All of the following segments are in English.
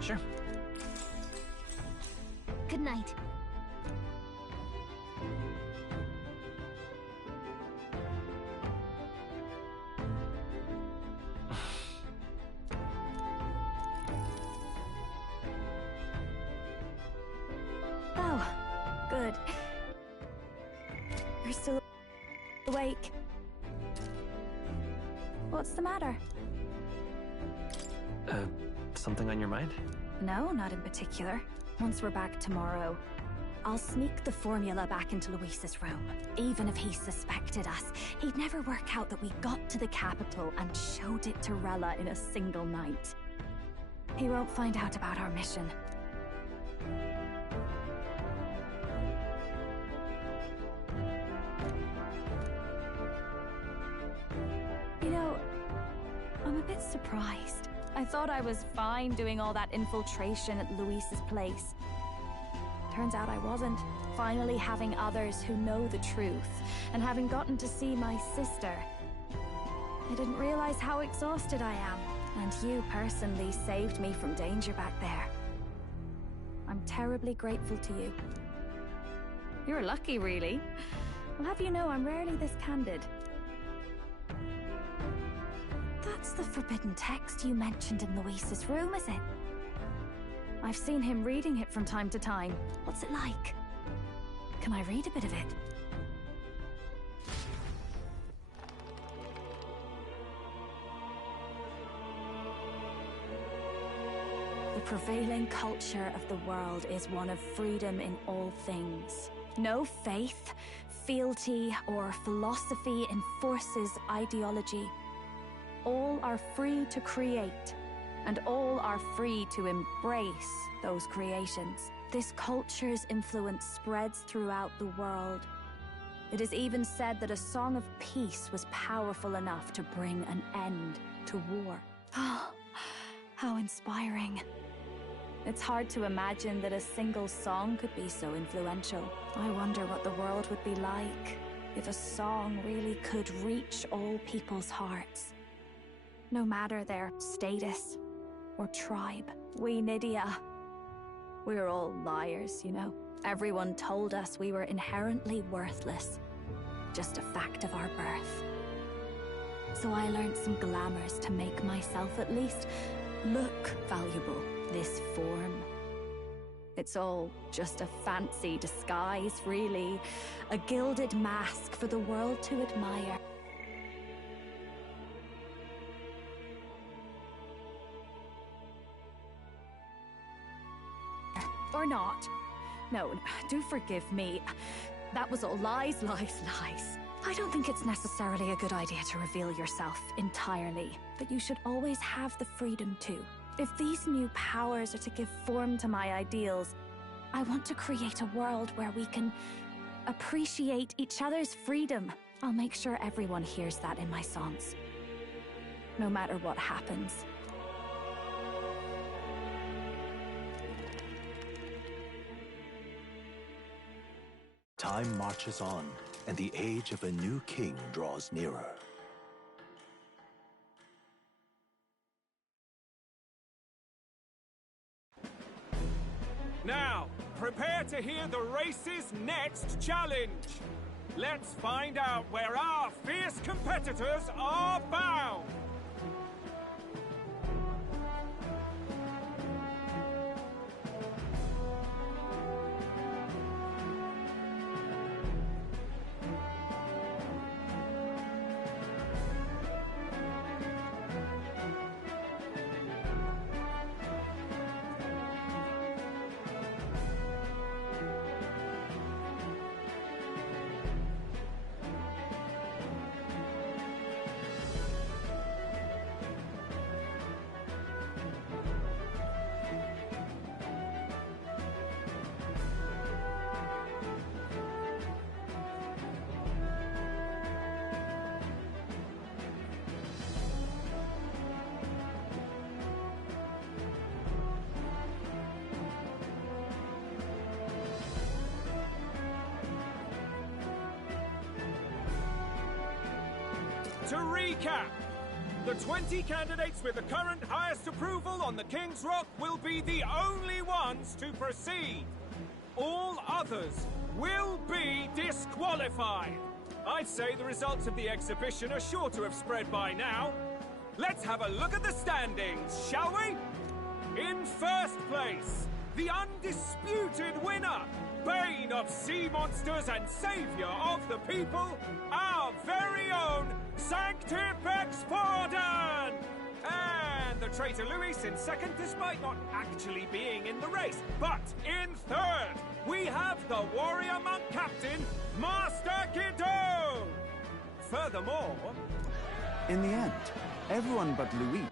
Sure. Good night. Oh, good. You're still awake. What's the matter? Something on your mind? No, not in particular. Once we're back tomorrow, I'll sneak the formula back into Luis's room. Even if he suspected us, he'd never work out that we got to the capital and showed it to Rella in a single night. He won't find out about our mission. You know, I'm a bit surprised. I thought I was fine doing all that infiltration at Luis's place. Turns out I wasn't. Finally having others who know the truth, and having gotten to see my sister. I didn't realize how exhausted I am, and you personally saved me from danger back there. I'm terribly grateful to you. You're lucky, really. I'll have you know I'm rarely this candid. That's the forbidden text you mentioned in Luis's room, is it? I've seen him reading it from time to time. What's it like? Can I read a bit of it? The prevailing culture of the world is one of freedom in all things. No faith, fealty, or philosophy enforces ideology. All are free to create, and all are free to embrace those creations. This culture's influence spreads throughout the world. It is even said that a song of peace was powerful enough to bring an end to war. Oh, how inspiring. It's hard to imagine that a single song could be so influential. I wonder what the world would be like if a song really could reach all people's hearts. No matter their status or tribe. We Nydia, we're all liars, you know. Everyone told us we were inherently worthless. Just a fact of our birth. So I learned some glamours to make myself at least look valuable. This form. It's all just a fancy disguise, really. A gilded mask for the world to admire. Or not. No, do forgive me. That was all lies, lies, lies. I don't think it's necessarily a good idea to reveal yourself entirely, but you should always have the freedom to. If these new powers are to give form to my ideals, I want to create a world where we can appreciate each other's freedom. I'll make sure everyone hears that in my songs, no matter what happens. Time marches on, and the age of a new king draws nearer. Now, prepare to hear the race's next challenge. Let's find out where our fierce competitors are bound. To recap, The 20 candidates with the current highest approval on the King's Rock will be the only ones to proceed. All others will be disqualified. I'd say the results of the exhibition are sure to have spread by now. Let's have a look at the standings, shall we? In first place, the undisputed winner, bane of sea monsters and savior of the people, our very own Sanctifex Pardon! And the traitor Luis in second, despite not actually being in the race. But in third, we have the warrior monk captain, Master Guido! Furthermore... In the end, everyone but Luis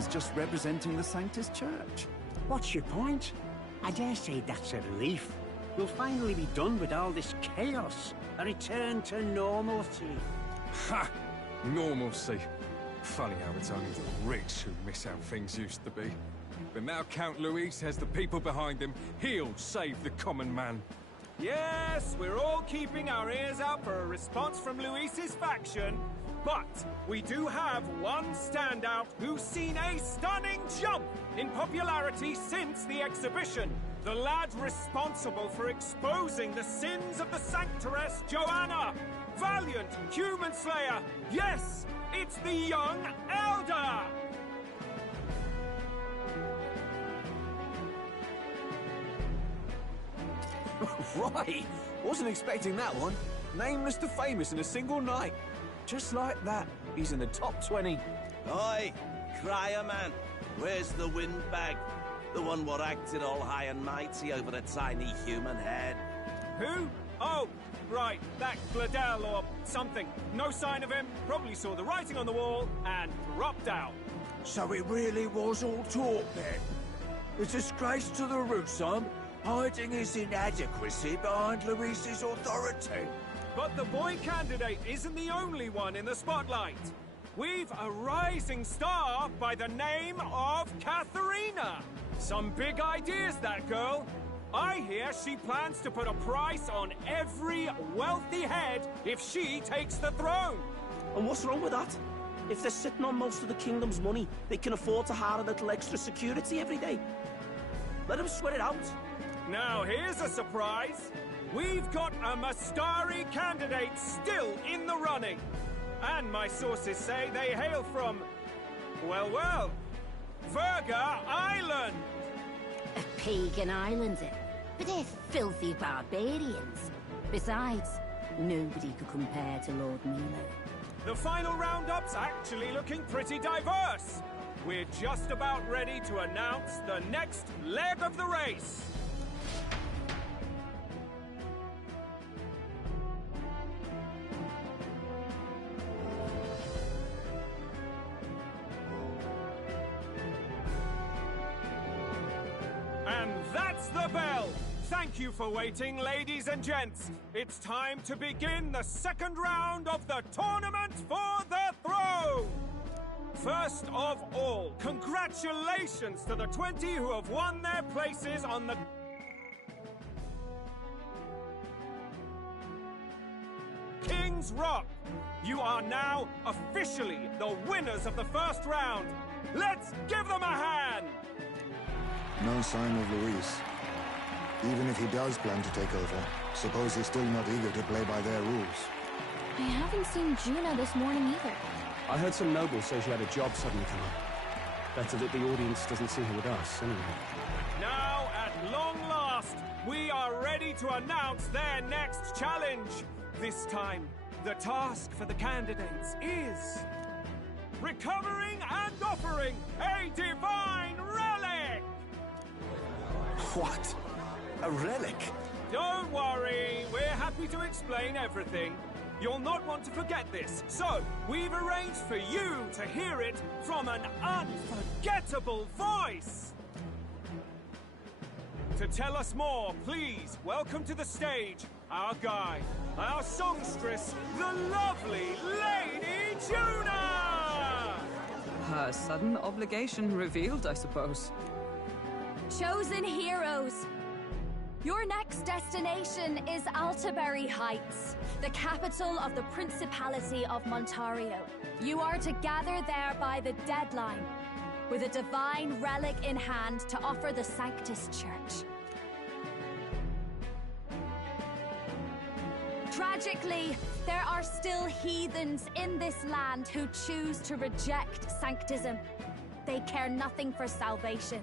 is just representing the Sanctus Church. What's your point? I dare say that's a relief. We'll finally be done with all this chaos. A return to normalcy. Ha! Normalcy. Funny how it's only the rich who miss how things used to be. But now Count Luis has the people behind him. He'll save the common man. Yes, we're all keeping our ears out for a response from Luis's faction. But we do have one standout who's seen a stunning jump in popularity since the exhibition. The lad responsible for exposing the sins of the Sanctoress Joanna. Valiant human slayer. Yes, it's the young elder. Right! Wasn't expecting that one. Nameless to famous in a single night. Just like that, he's in the top 20. Oi! Crier man, where's the windbag? The one what acted all high and mighty over a tiny human head. Who? Oh, right, that Gladell or something. No sign of him, probably saw the writing on the wall and dropped out. So it really was all talk then? A disgrace to the Rusum, hiding his inadequacy behind Luis's authority. But the boy candidate isn't the only one in the spotlight. We've a rising star by the name of Katharina. Some big ideas, that girl. I hear she plans to put a price on every wealthy head if she takes the throne. And what's wrong with that? If they're sitting on most of the kingdom's money, they can afford to hire a little extra security every day. Let them sweat it out. Now here's a surprise. We've got a Mastari candidate still in the running. And my sources say they hail from, well, Verga Island. A pagan island, but they're filthy barbarians. Besides, nobody could compare to Lord Milo. The final roundup's actually looking pretty diverse. We're just about ready to announce the next leg of the race. And that's the bell! Thank you for waiting, ladies and gents. It's time to begin the second round of the tournament for the throne! First of all, congratulations to the 20 who have won their places on the King's Rock. You are now officially the winners of the first round. Let's give them a hand! No sign of Luis. Even if he does plan to take over, suppose he's still not eager to play by their rules. I haven't seen Juno this morning either. I heard some nobles say she had a job suddenly come up. Better that the audience doesn't see her with us, anyway. Now, at long last, we are ready to announce their next challenge. This time, the task for the candidates is recovering and offering a divine relic! What? A relic? Don't worry, we're happy to explain everything. You'll not want to forget this, so we've arranged for you to hear it from an unforgettable voice. To tell us more, please welcome to the stage our guide, our songstress, the lovely Lady Juna! Her sudden obligation revealed, I suppose. Chosen heroes, your next destination is Altabury Heights, the capital of the Principality of Montario. You are to gather there by the deadline, with a divine relic in hand to offer the Sanctus Church. Tragically, there are still heathens in this land who choose to reject sanctism. They care nothing for salvation.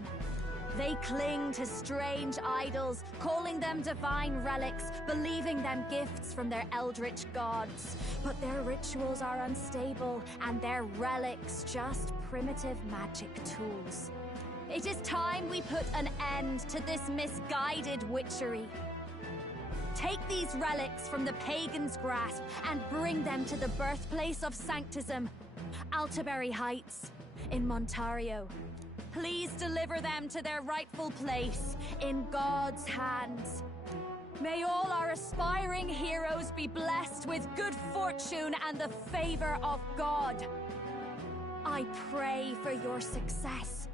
They cling to strange idols, calling them divine relics, believing them gifts from their eldritch gods. But their rituals are unstable, and their relics just primitive magic tools. It is time we put an end to this misguided witchery. Take these relics from the pagan's grasp and bring them to the birthplace of sanctism, Altabury Heights, in Montario. Please deliver them to their rightful place, in God's hands. May all our aspiring heroes be blessed with good fortune and the favor of God. I pray for your success.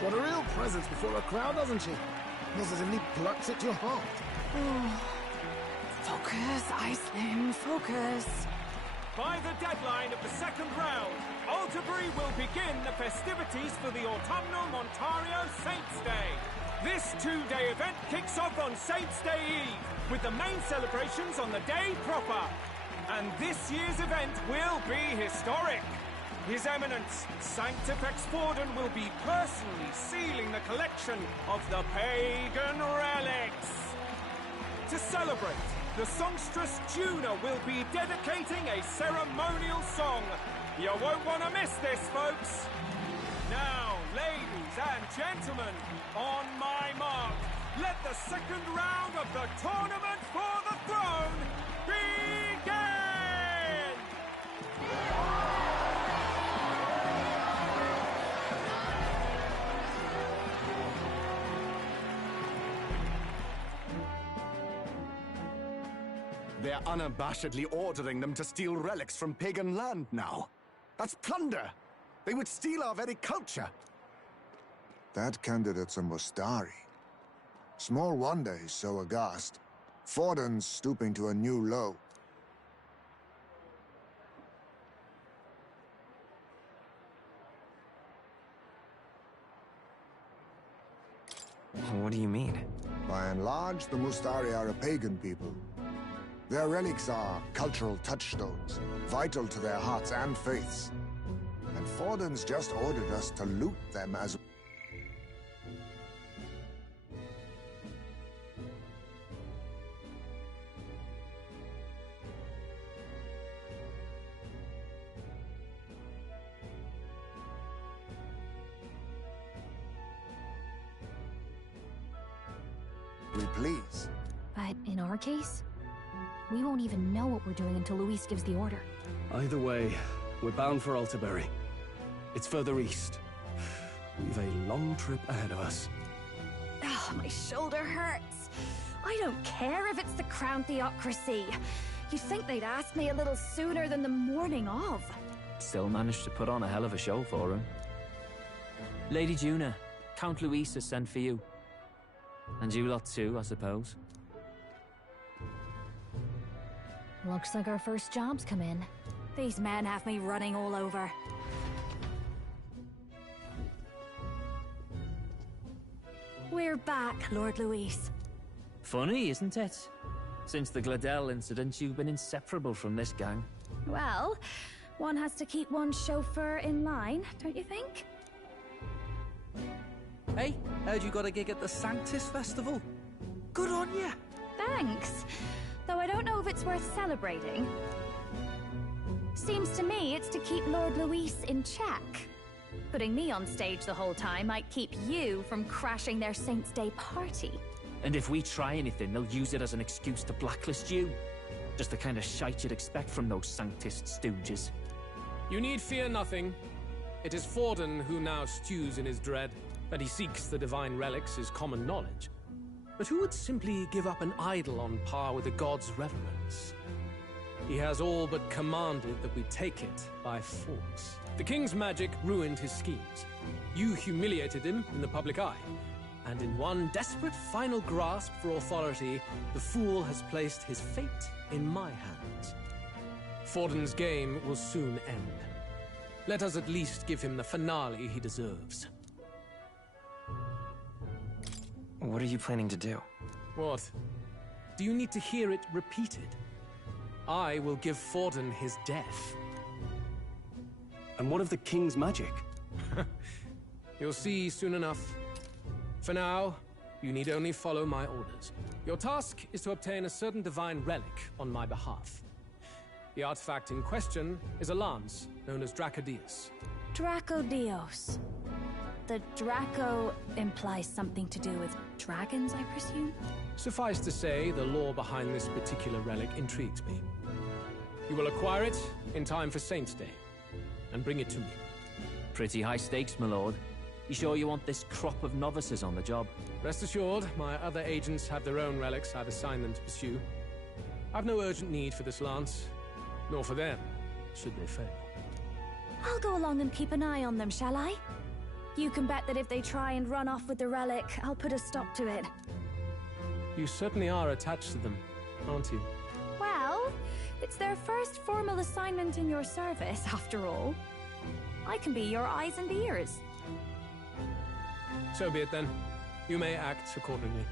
Got a real presence before a crowd, doesn't she? Positively plucks at your heart. Oh. Focus, Iceland, focus. By the deadline of the second round, Altabury will begin the festivities for the autumnal Montario Saints' Day. This two-day event kicks off on Saints' Day Eve, with the main celebrations on the day proper. And this year's event will be historic. His Eminence, Sanctifex Forden, will be personally sealing the collection of the pagan relics. To celebrate, the songstress Juna will be dedicating a ceremonial song. You won't want to miss this, folks. Now, ladies and gentlemen, on my mark, let the second round of the tournament for the throne begin! They're unabashedly ordering them to steal relics from pagan land now. That's plunder! They would steal our very culture! That candidate's a Mustari. Small wonder he's so aghast. Forden's stooping to a new low. What do you mean? By and large, the Mustari are a pagan people. Their relics are cultural touchstones, vital to their hearts and faiths. And Forden's just ordered us to loot them as... we please. But in our case, we won't even know what we're doing until Luis gives the order. Either way, we're bound for Altabury. It's further east. We've a long trip ahead of us. Oh, my shoulder hurts. I don't care if it's the Crown Theocracy. You'd think they'd ask me a little sooner than the morning of. Still managed to put on a hell of a show for him. Lady Juna, Count Luis has sent for you. And you lot too, I suppose. Looks like our first job's come in. These men have me running all over. We're back, Lord Luis. Funny, isn't it? Since the Gladel incident, you've been inseparable from this gang. Well, one has to keep one's chauffeur in line, don't you think? Hey, heard you got a gig at the Sanctus Festival? Good on ya! Thanks. Though I don't know if it's worth celebrating. Seems to me it's to keep Lord Luis in check. Putting me on stage the whole time might keep you from crashing their Saints' Day party. And if we try anything, they'll use it as an excuse to blacklist you. Just the kind of shite you'd expect from those Sanctist stooges. You need fear nothing. It is Forden who now stews in his dread. That he seeks the divine relics is common knowledge. But who would simply give up an idol on par with the god's reverence? He has all but commanded that we take it by force. The king's magic ruined his schemes. You humiliated him in the public eye. And in one desperate final grasp for authority, the fool has placed his fate in my hands. Forden's game will soon end. Let us at least give him the finale he deserves. What are you planning to do? What? Do you need to hear it repeated? I will give Forden his death. And what of the king's magic? You'll see soon enough. For now, you need only follow my orders. Your task is to obtain a certain divine relic on my behalf. The artifact in question is a lance known as Dracodius. Dracodios. The Draco implies something to do with dragons, I presume? Suffice to say, the lore behind this particular relic intrigues me. You will acquire it in time for Saint's Day, and bring it to me. Pretty high stakes, my lord. You sure you want this crop of novices on the job? Rest assured, my other agents have their own relics I've assigned them to pursue. I've no urgent need for this lance, nor for them, should they fail. I'll go along and keep an eye on them, shall I? You can bet that if they try and run off with the relic, I'll put a stop to it. You certainly are attached to them, aren't you? Well, it's their first formal assignment in your service, after all. I can be your eyes and ears. So be it then. You may act accordingly.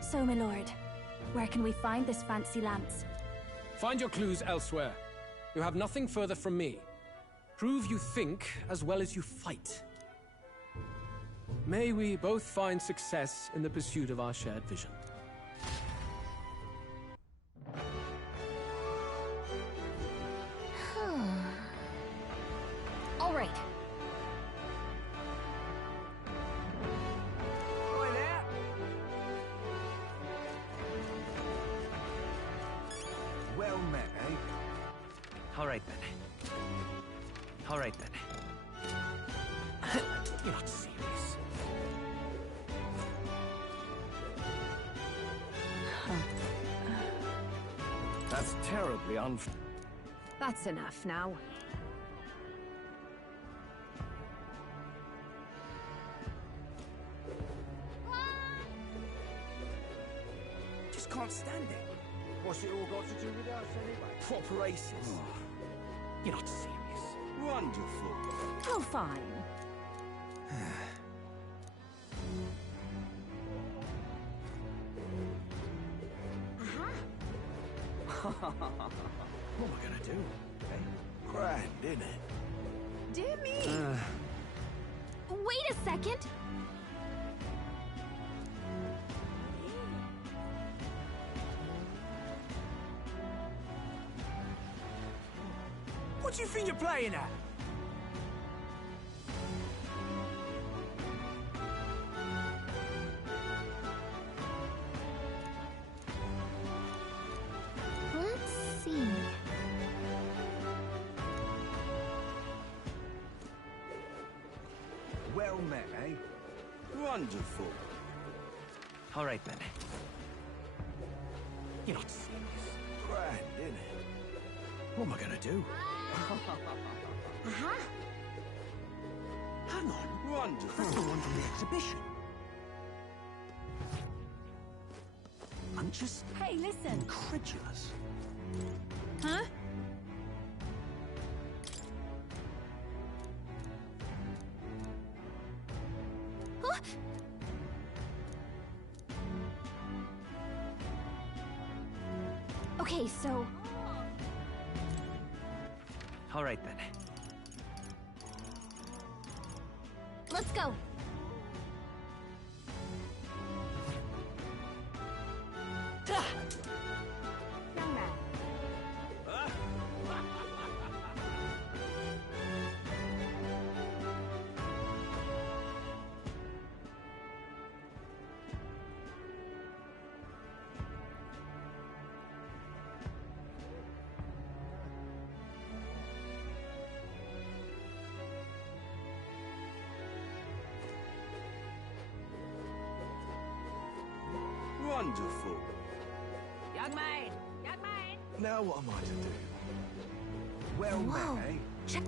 So, my lord, where can we find this fancy lance? Find your clues elsewhere. You have nothing further from me. Prove you think as well as you fight. May we both find success in the pursuit of our shared vision. All right. Well met, eh? All right, then. All right, then. You're not serious. That's terribly That's enough now. Just can't stand it. What's it all got to do with us anyway? Proper racist. You're not serious. Wonderful. Oh, fine. What am I gonna do? Eh? Grand, isn't it? Dear me. Wait a second! What do you think you're playing at? Let's see. Well met, eh? Wonderful. All right, then. You're not serious. Grand, isn't it? What am I gonna do? Hang on. Wonderful. That's the one from the exhibition. I'm just... Hey, listen. incredulous. Huh? Huh? Okay, so... All right, then. Let's go. Young man. Wonderful. Young man. Now what am I to do? Well, Whoa. then, eh?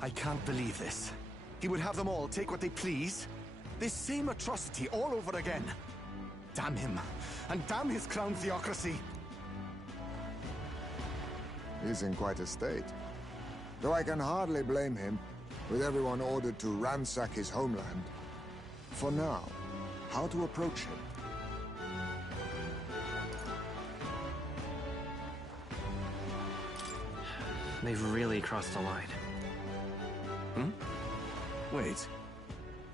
I can't believe this. He would have them all take what they please. This same atrocity all over again. Damn him. And damn his crown theocracy. He's in quite a state. Though I can hardly blame him, with everyone ordered to ransack his homeland. For now, how to approach him? They've really crossed the line. Wait.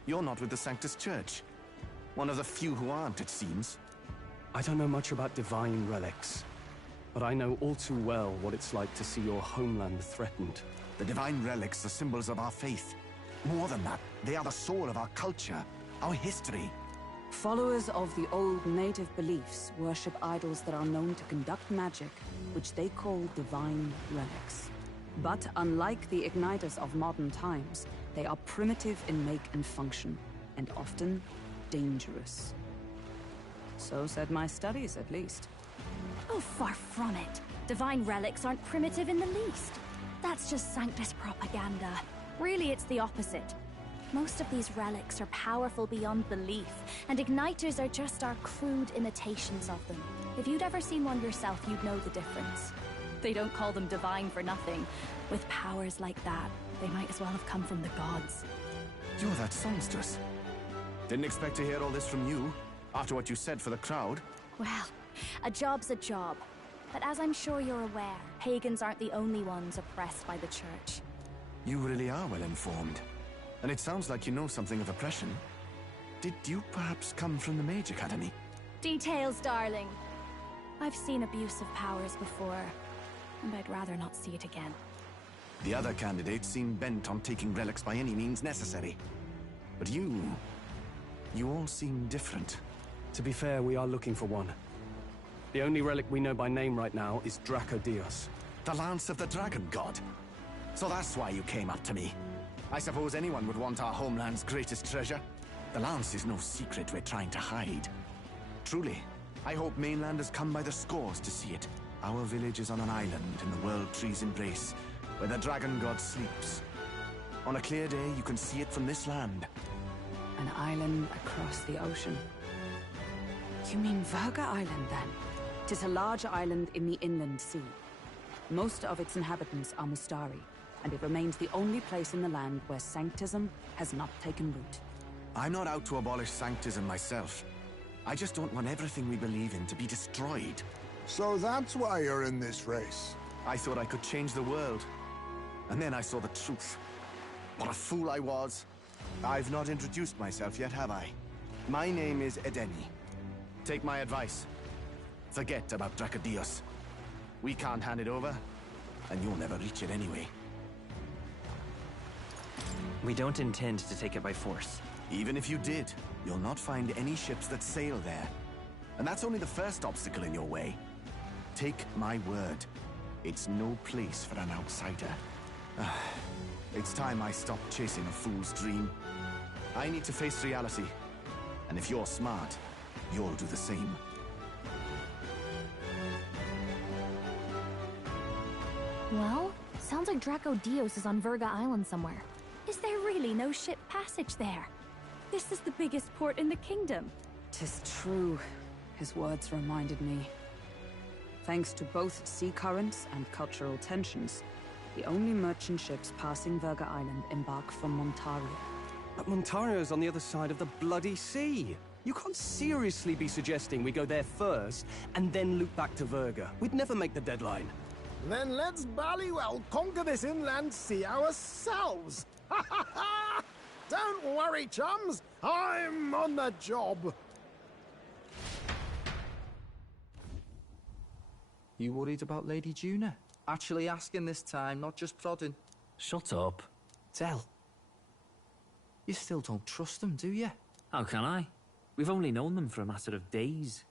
You're not with the Sanctus Church. One of the few who aren't, it seems. I don't know much about divine relics, but I know all too well what it's like to see your homeland threatened. The divine relics are symbols of our faith. More than that, they are the soul of our culture, our history. Followers of the old native beliefs worship idols that are known to conduct magic, which they call divine relics. But unlike the igniters of modern times, they are primitive in make and function, and often dangerous. So said my studies, at least. Oh, far from it. Divine relics aren't primitive in the least. That's just Sanctus propaganda. Really, it's the opposite. Most of these relics are powerful beyond belief, and igniters are just our crude imitations of them. If you'd ever seen one yourself, you'd know the difference. They don't call them divine for nothing. With powers like that, they might as well have come from the gods. You're that songstress. Didn't expect to hear all this from you, after what you said for the crowd. Well, a job's a job. But as I'm sure you're aware, pagans aren't the only ones oppressed by the church. You really are well informed. And it sounds like you know something of oppression. Did you perhaps come from the Mage Academy? Details, darling. I've seen abuse of powers before, and I'd rather not see it again. The other candidates seem bent on taking relics by any means necessary. But you all seem different. To be fair, we are looking for one. The only relic we know by name right now is Dracodios. The Lance of the Dragon God. So that's why you came up to me. I suppose anyone would want our homeland's greatest treasure. The Lance is no secret we're trying to hide. Truly, I hope mainlanders come by the scores to see it. Our village is on an island in the World Tree's embrace, where the Dragon God sleeps. On a clear day, you can see it from this land. An island across the ocean. You mean Verga Island, then? 'Tis a large island in the inland sea. Most of its inhabitants are Mustari, and it remains the only place in the land where Sanctism has not taken root. I'm not out to abolish Sanctism myself. I just don't want everything we believe in to be destroyed. So that's why you're in this race. I thought I could change the world. And then I saw the truth. What a fool I was. I've not introduced myself yet, have I? My name is Edeni. Take my advice. Forget about Dracodios. We can't hand it over, and you'll never reach it anyway. We don't intend to take it by force. Even if you did, you'll not find any ships that sail there. And that's only the first obstacle in your way. Take my word. It's no place for an outsider. It's time I stopped chasing a fool's dream. I need to face reality. And if you're smart, you'll do the same. Well, sounds like Dracodios is on Verga Island somewhere. Is there really no ship passage there? This is the biggest port in the kingdom. 'Tis true. His words reminded me. Thanks to both sea currents and cultural tensions, the only merchant ships passing Verga Island embark from Montario. But Montario's on the other side of the bloody sea. You can't seriously be suggesting we go there first and then loop back to Verga. We'd never make the deadline. Then let's ballywell conquer this inland sea ourselves! Ha ha ha! Don't worry, chums! I'm on the job! You worried about Lady Juna? Actually asking this time, not just prodding. Shut up. Tell. You still don't trust them, do you? How can I? We've only known them for a matter of days.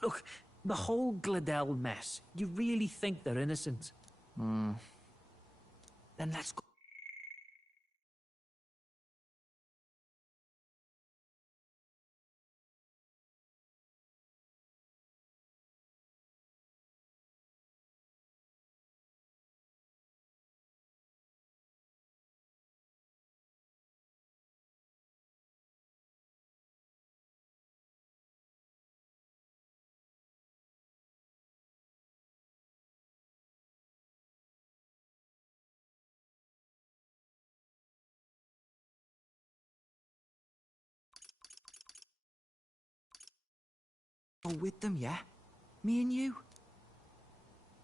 Look, the whole Gladell mess, you really think they're innocent? Then let's go. Go with them, yeah? Me and you?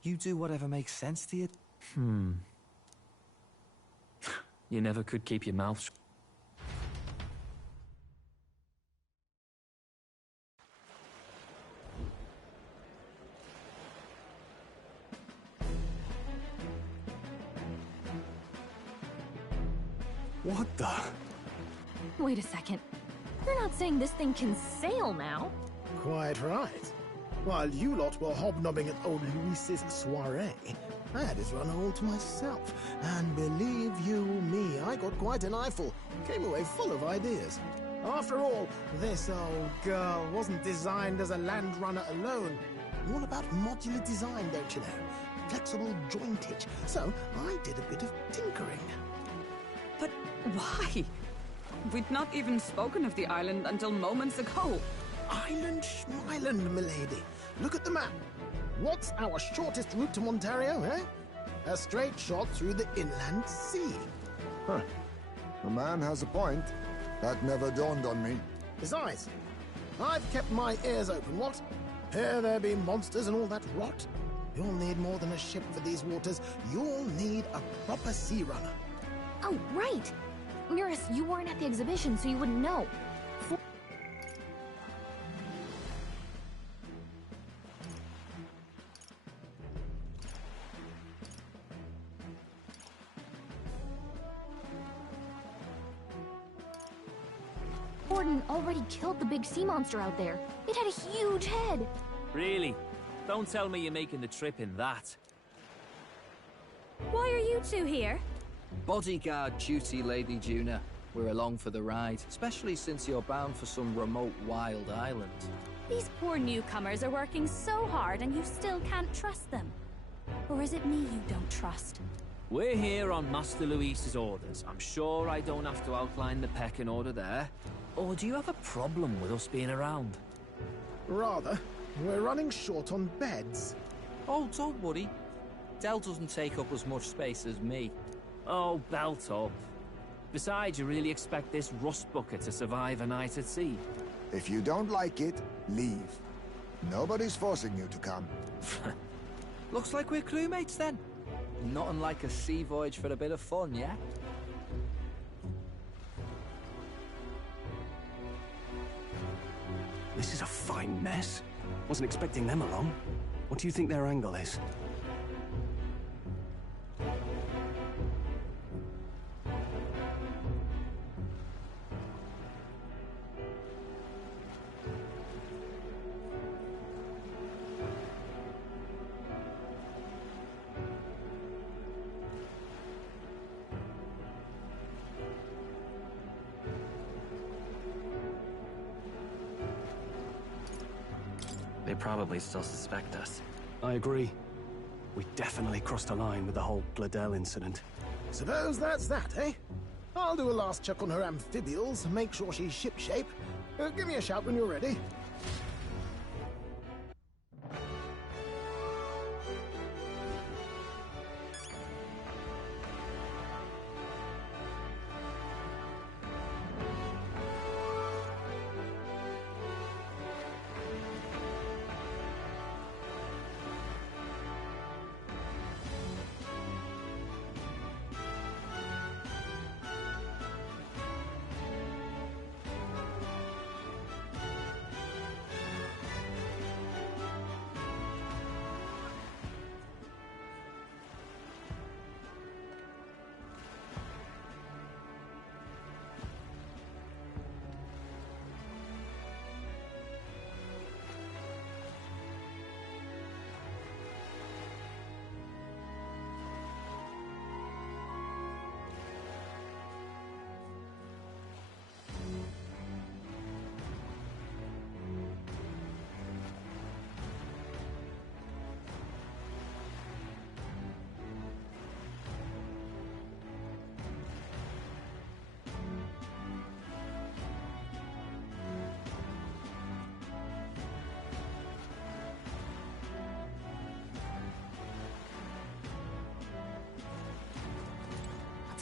You do whatever makes sense to you. You never could keep your mouth shut. What the? Wait a second. You're not saying this thing can sail now? Quite right. While you lot were hobnobbing at old Luis's soiree, I had it run all to myself. And believe you me, I got quite an eyeful. Came away full of ideas. After all, this old girl wasn't designed as a land runner alone. All about modular design, don't you know? Flexible jointage. So I did a bit of tinkering. But why? We'd not even spoken of the island until moments ago. Island Schmyland, milady. Look at the map. What's our shortest route to Ontario, eh? A straight shot through the inland sea. Huh. The man has a point. That never dawned on me. Besides, I've kept my ears open, what? Here there be monsters and all that rot. You'll need more than a ship for these waters. You'll need a proper sea runner. Oh, right! Mirus, you weren't at the exhibition, so you wouldn't know. Gordon already killed the big sea monster out there. It had a huge head. Really? Don't tell me you're making the trip in that. Why are you two here? Bodyguard duty, Lady Juna. We're along for the ride, especially since you're bound for some remote wild island. These poor newcomers are working so hard and you still can't trust them. Or is it me you don't trust? We're here on Master Luis's orders. I'm sure I don't have to outline the pecking order there. Or do you have a problem with us being around? Rather, we're running short on beds. Oh, don't worry. Del doesn't take up as much space as me. Oh, belt up. Besides, you really expect this rust bucket to survive a night at sea? If you don't like it, leave. Nobody's forcing you to come. Looks like we're crewmates then. Nothing like a sea voyage for a bit of fun, yeah? This is a fine mess. Wasn't expecting them along. What do you think their angle is? They probably still suspect us. I agree. We definitely crossed a line with the whole Bladel incident. Suppose that's that, eh? I'll do a last check on her amphibials, make sure she's shipshape. Give me a shout when you're ready.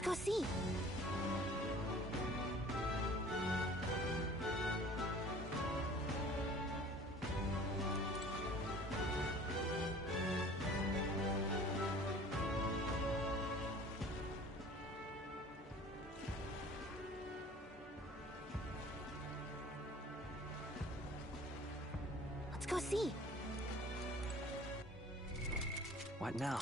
Let's go see. Let's go see. What now?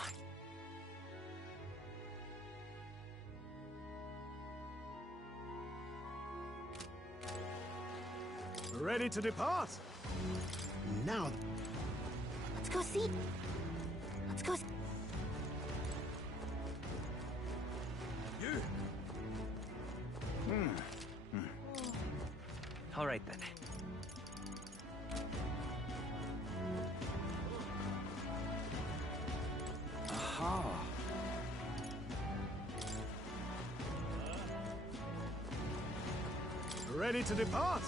Ready to depart? Now. Let's go see. Let's go. You. All right then. Aha. Ready to depart?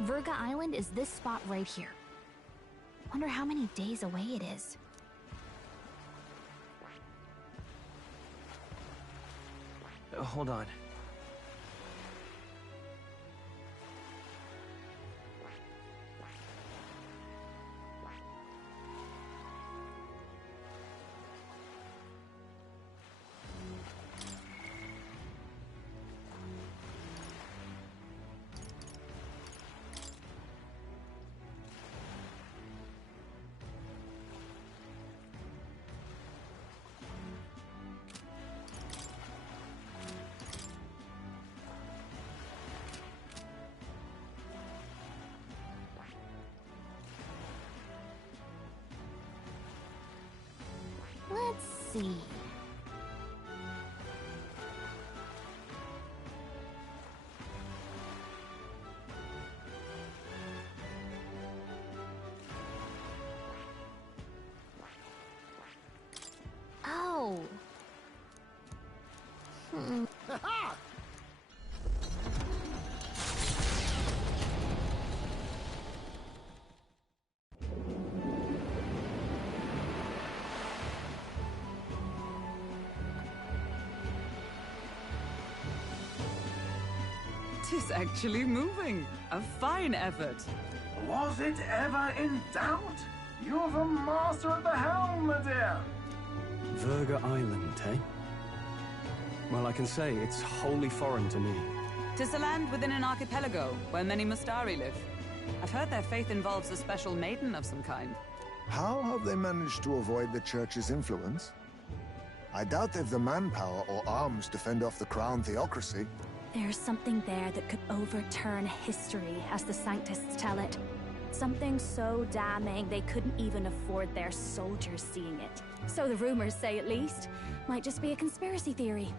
Verga Island is this spot right here. Wonder how many days away it is. Hold on. Let's see. Oh. Tis actually moving. A fine effort. Was it ever in doubt? You're the master of the helm, my dear. Verga Island, eh? Well, I can say it's wholly foreign to me. 'Tis a land within an archipelago where many Mustari live. I've heard their faith involves a special maiden of some kind. How have they managed to avoid the Church's influence? I doubt they've the manpower or arms to fend off the crown theocracy. There's something there that could overturn history, as the Sanctists tell it. Something so damning they couldn't even afford their soldiers seeing it. So the rumors say, at least. Might just be a conspiracy theory.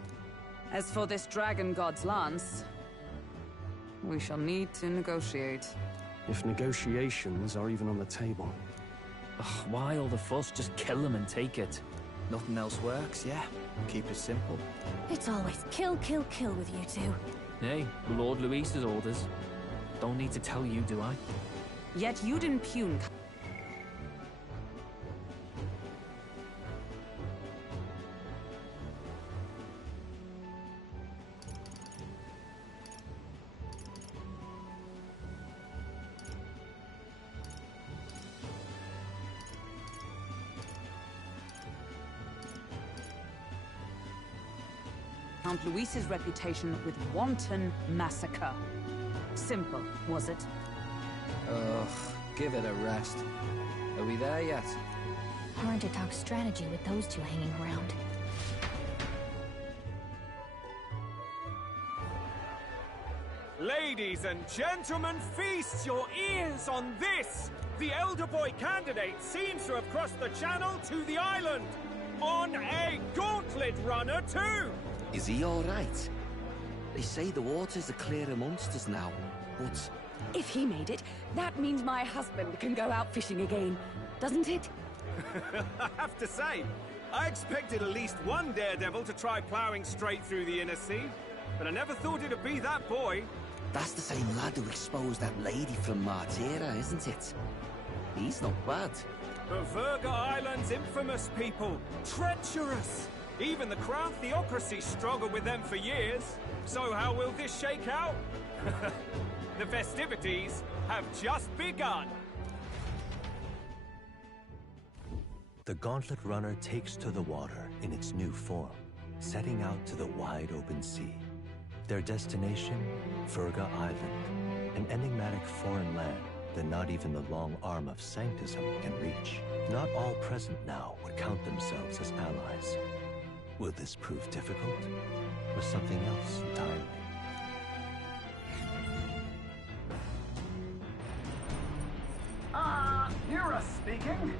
As for this dragon god's lance, we shall need to negotiate. If negotiations are even on the table. Ugh, why all the fuss? Just kill them and take it. Nothing else works, yeah. Keep it simple. It's always kill, kill, kill with you two. Hey, Lord Luis's orders. Don't need to tell you, do I? Yet you'd impugn... Count Luis's reputation with wanton massacre. Simple, was it? Ugh, give it a rest. Are we there yet? Hard to talk strategy with those two hanging around. Ladies and gentlemen, feast your ears on this! The elder boy candidate seems to have crossed the channel to the island! On a gauntlet runner, too! Is he all right? They say the waters are clear amongst us now, but... If he made it, that means my husband can go out fishing again, doesn't it? I have to say, I expected at least one daredevil to try ploughing straight through the inner sea, but I never thought it'd be that boy. That's the same lad who exposed that lady from Martira, isn't it? He's not bad. The Verga Island's infamous people. Treacherous! Even the Crown Theocracy struggled with them for years. So how will this shake out? The festivities have just begun. The Gauntlet Runner takes to the water in its new form, setting out to the wide open sea. Their destination, Verga Island, an enigmatic foreign land that not even the long arm of Sanctism can reach. Not all present now would count themselves as allies. Will this prove difficult, or something else entirely? Hira speaking.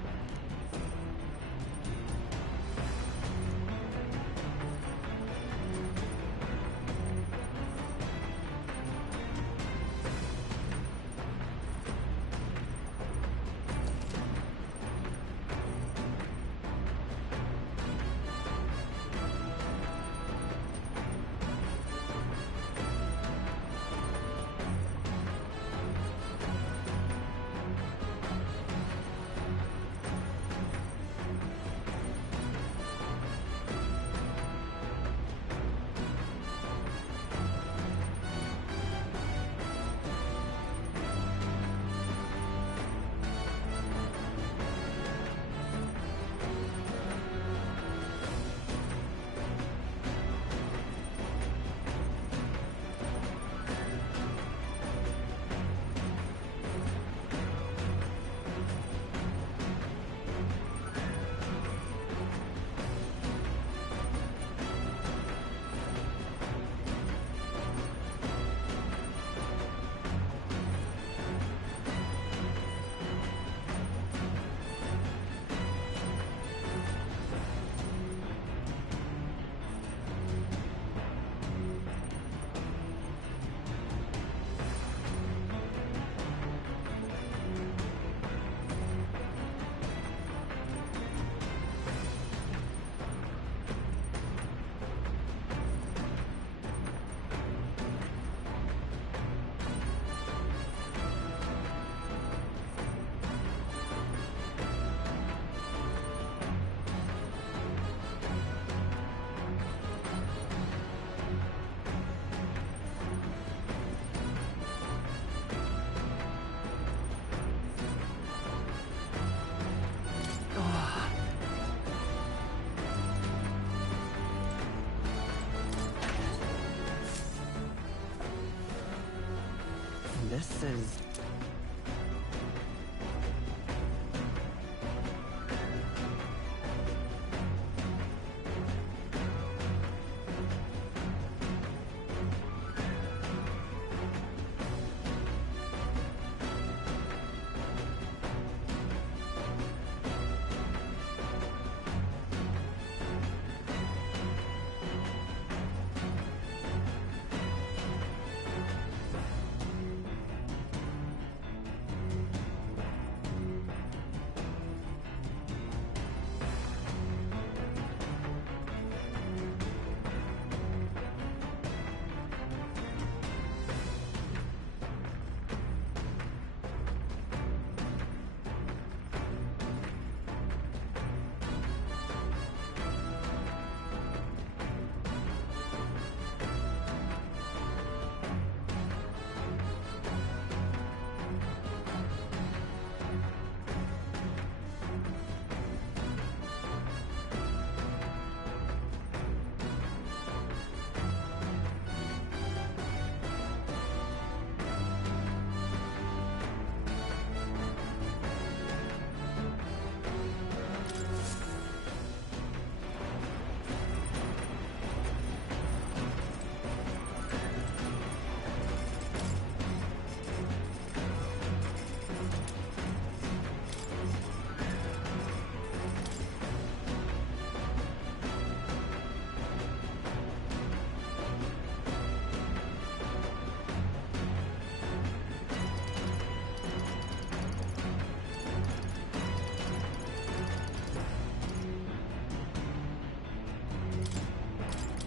This is...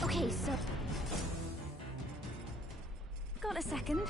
Okay, so... Got a second?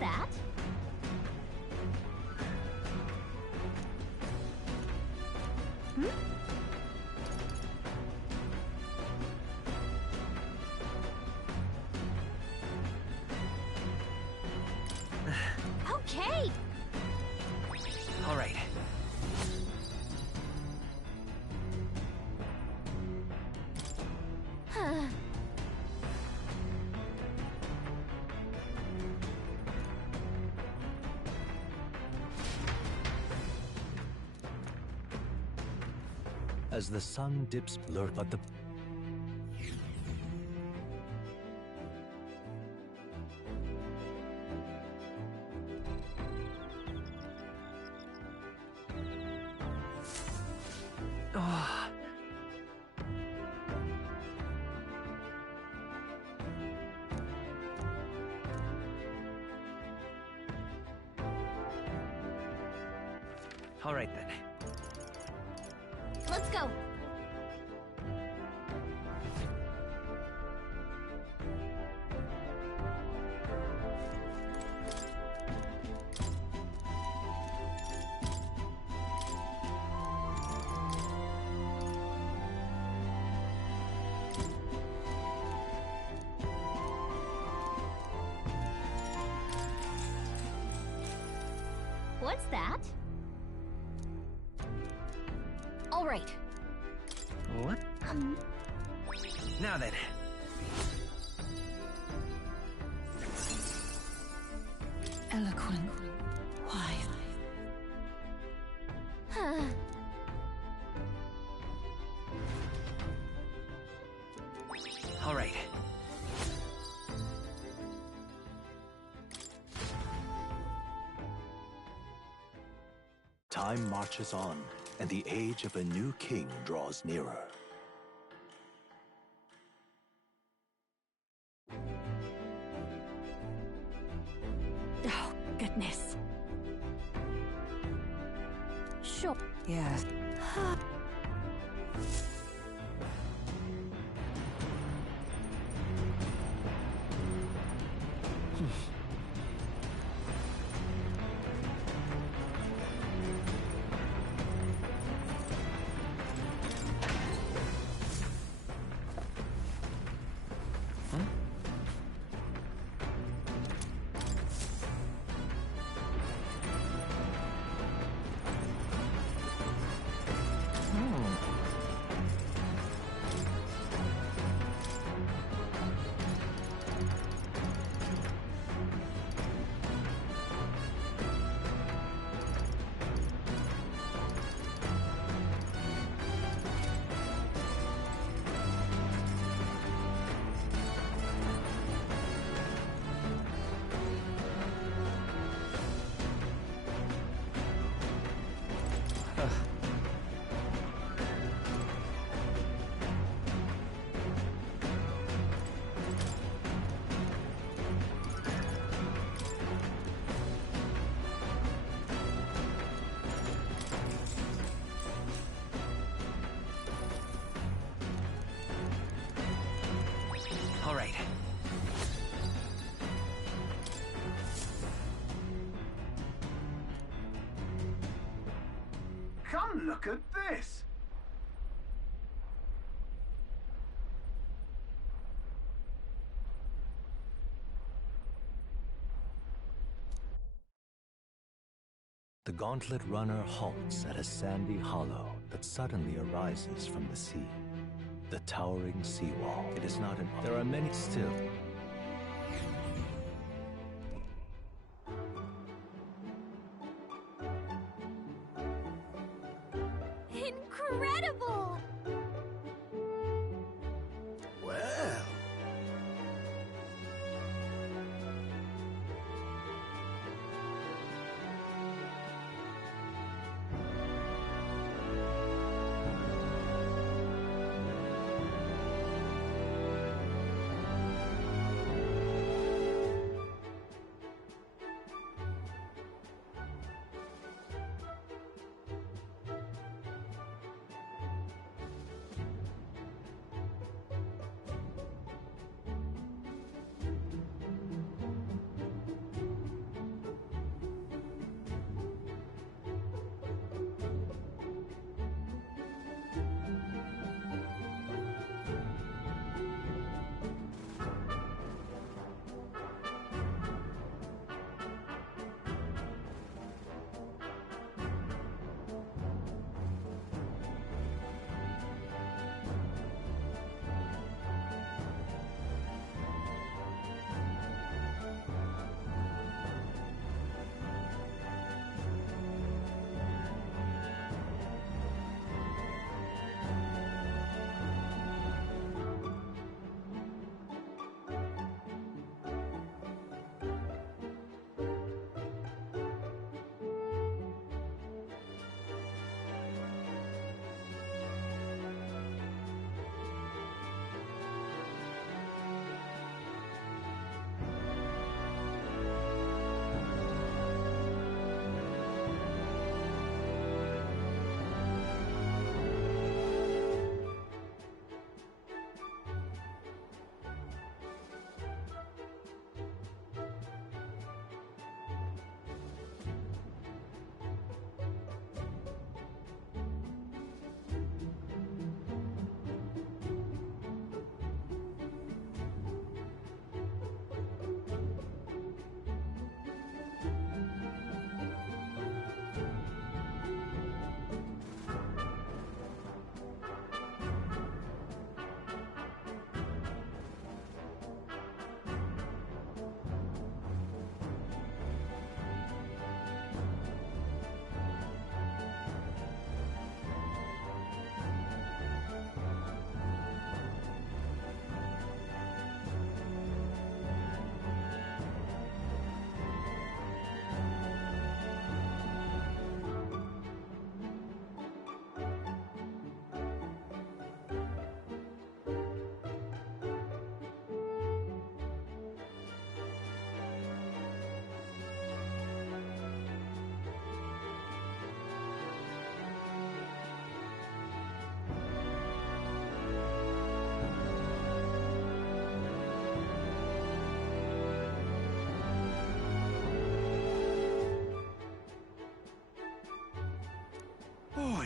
that? Hmm? Okay. All right. As the sun dips blurred, but the All right then. Let's go. What's that? All right. What? Now then. Eloquent. Why? All right. time marches on, and the age of a new king draws nearer. Oh, goodness. Sure. Yes. All right. Come look at this! The gauntlet runner halts at a sandy hollow that suddenly arises from the sea. The towering seawall. It is not an... There are many still. Incredible! Well...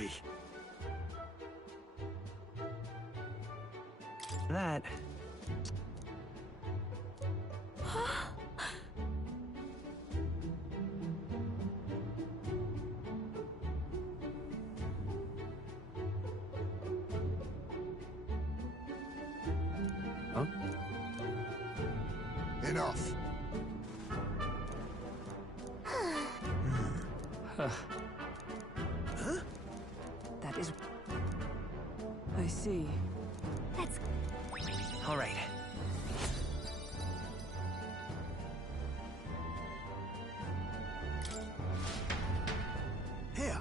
Hurry. That... Huh? Enough. That is... I see. Let's... All right. Here.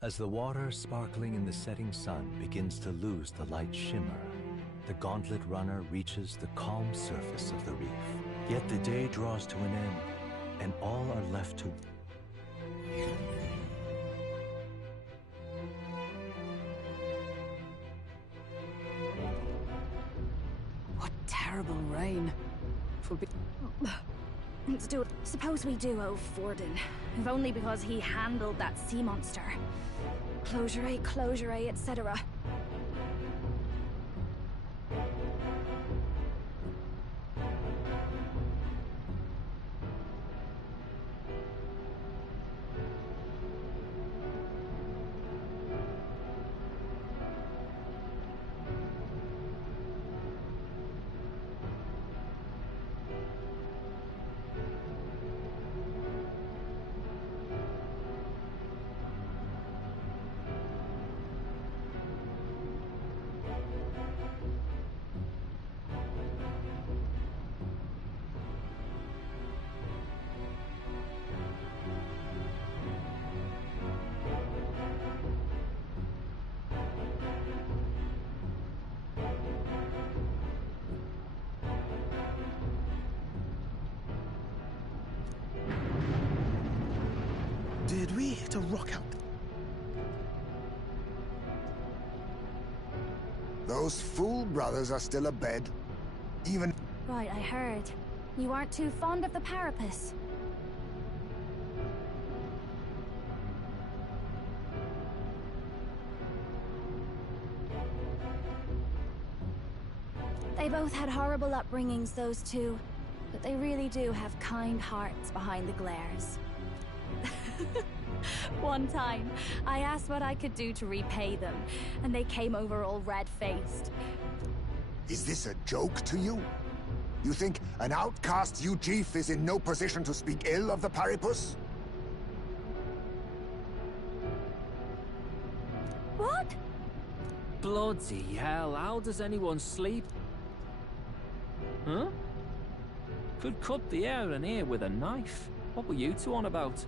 As the water sparkling in the setting sun begins to lose the light shimmer, the gauntlet runner reaches the calm surface of the reef. Yet the day draws to an end, and all are left to... What terrible rain. Let's do it. Suppose we do owe Forden, if only because he handled that sea monster. Closure, etc. Did we hit a rock out? Those fool brothers are still abed. Even... Right, I heard. You aren't too fond of the Parapus. They both had horrible upbringings, those two. But they really do have kind hearts behind the glares. One time, I asked what I could do to repay them, and they came over all red-faced. Is this a joke to you? You think an outcast Ujif is in no position to speak ill of the Paripus? What? Bloody hell, how does anyone sleep? Huh? Could cut the air and ear with a knife. What were you two on about?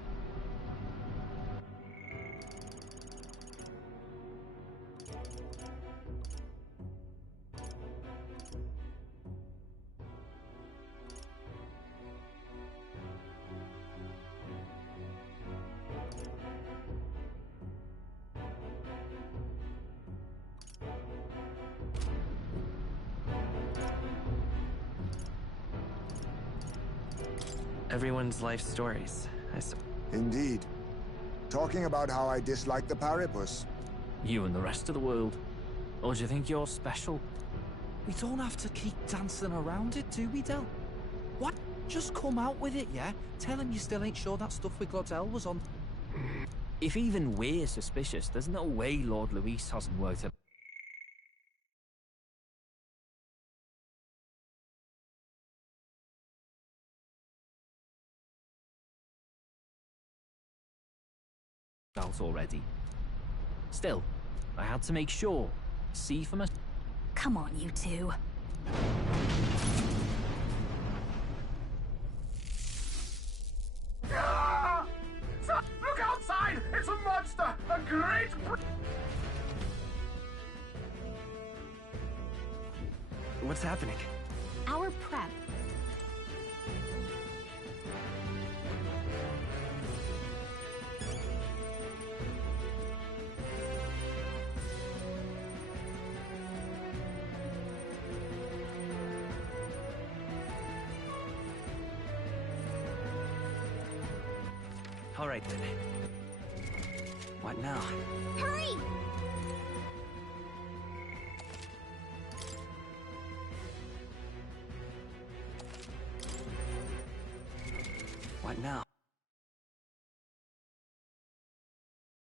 Everyone's life stories. Indeed. Talking about how I dislike the Paripus. You and the rest of the world. Or do you think you're special? We don't have to keep dancing around it, do we, Del? What? Just come out with it, yeah? Tell him you still ain't sure that stuff with Glodell was on... If even we're suspicious, there's no way Lord Luis hasn't worked it. Out already. Still, I had to make sure. See for myself. Come on, you two. Ah! Look outside! It's a monster! A great... What's happening? Our prep. All right then. What now? Hurry! What now?